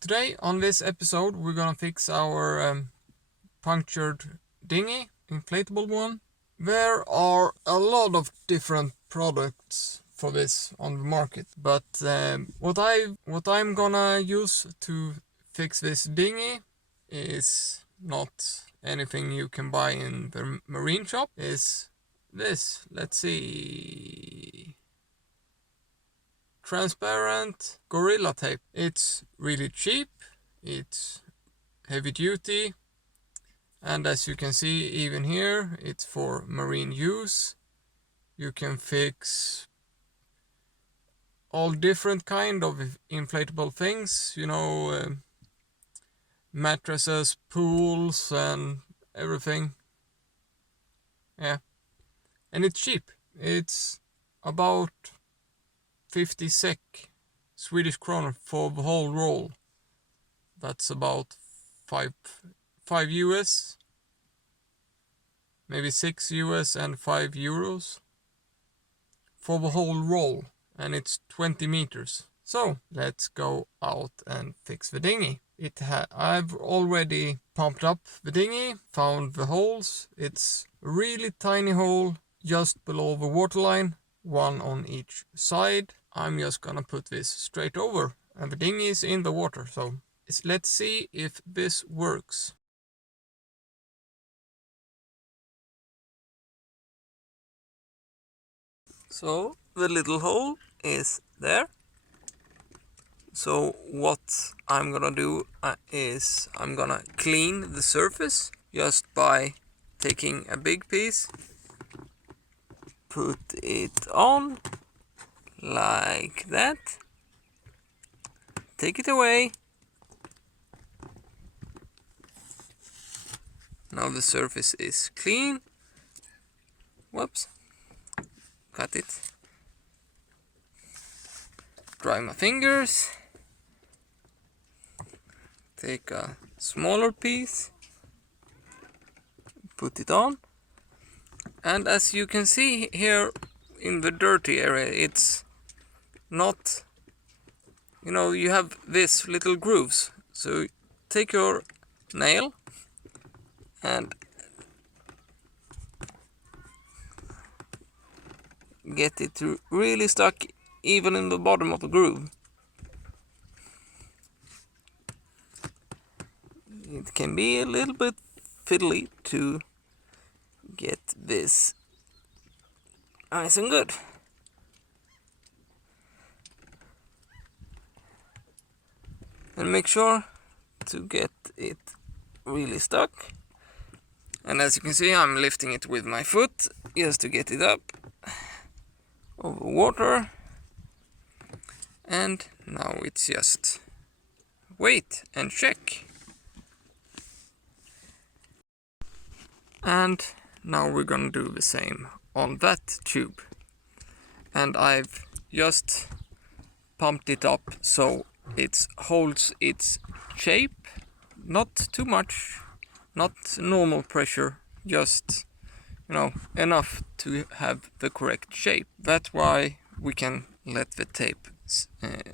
Today on this episode we're gonna fix our punctured dinghy, inflatable one. There are a lot of different products for this on the market, but what I'm gonna use to fix this dinghy is not anything you can buy in the marine shop. Is this? Let's see. Transparent Gorilla Tape. It's really cheap, it's heavy duty, and as you can see even here, it's for marine use. You can fix all different kind of inflatable things, mattresses, pools and everything. Yeah, and it's cheap. It's about 50 SEK, Swedish kronor, for the whole roll. That's about 5 US, maybe 6 US and 5 euros for the whole roll, and it's 20 meters. So let's go out and fix the dinghy. I've already pumped up the dinghy, found the holes. It's a really tiny hole just below the waterline, one on each side. I'm just gonna put this straight over, and the dinghy is in the water, so let's see if this works. So the little hole is there. So what I'm gonna do is I'm gonna clean the surface just by taking a big piece, put it on like that, take it away. Now the surface is clean. Whoops. Cut it. Dry my fingers. Take a smaller piece. Put it on. And as you can see here in the dirty area, it's not, you have these little grooves. So take your nail and get it to really stuck even in the bottom of the groove. It can be a little bit fiddly to get this nice and good. And make sure to get it really stuck. And as you can see, I'm lifting it with my foot just to get it up over water. And now it's just wait and check. And now we're gonna do the same on that tube. And I've just pumped it up so it holds its shape, not too much, not normal pressure, just enough to have the correct shape. That's why we can let the tape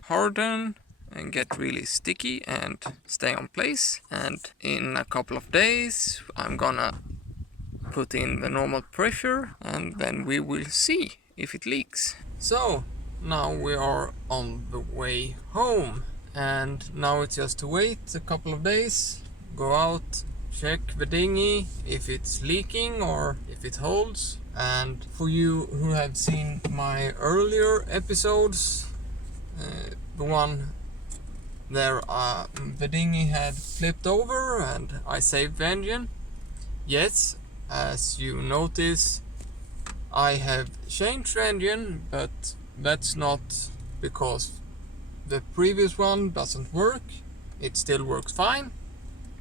harden and get really sticky and stay on place. And in a couple of days I'm gonna put in the normal pressure, and then we will see if it leaks. So now we are on the way home, and now it's just to wait a couple of days, go out, check the dinghy if it's leaking or if it holds. And for you who have seen my earlier episodes, the one there, the dinghy had flipped over and I saved the engine. Yes, as you notice, I have changed the engine, but that's not because the previous one doesn't work. It still works fine,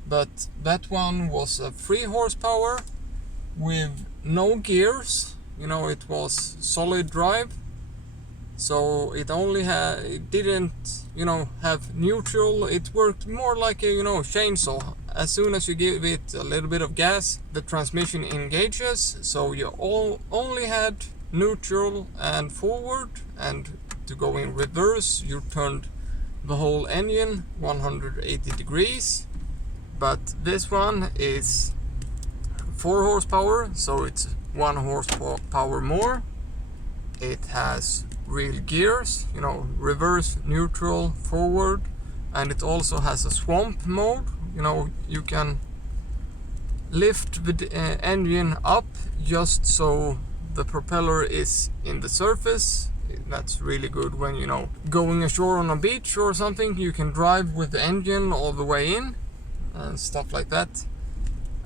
but that one was a 3 horsepower with no gears. It was solid drive, so it didn't have neutral. It worked more like a chainsaw. As soon as you give it a little bit of gas, the transmission engages, so you only had neutral and forward, and to go in reverse you turned the whole engine 180 degrees, but this one is 4 horsepower, so it's 1 horsepower more. It has real gears, you know, reverse, neutral, forward, and it also has a swamp mode. You know, you can lift the engine up just so the propeller is in the surface. That's really good when, you know, going ashore on a beach or something. You can drive with the engine all the way in and stuff like that.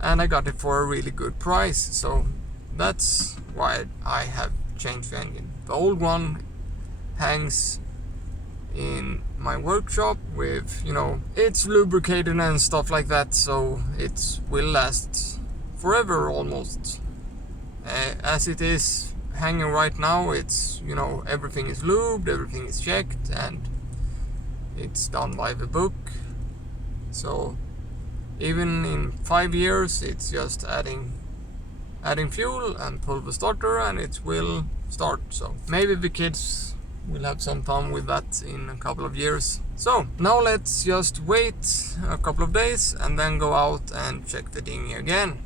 And I got it for a really good price, so that's why I have changed the engine. The old one hangs in my workshop with, you know, it's lubricated and stuff like that, so it will last forever almost. As it is hanging right now, it's, you know, everything is lubed, everything is checked, and it's done by the book. So even in 5 years, it's just adding fuel and pull the starter and it will start. So maybe the kids will have some fun with that in a couple of years. So now let's just wait a couple of days and then go out and check the dinghy again.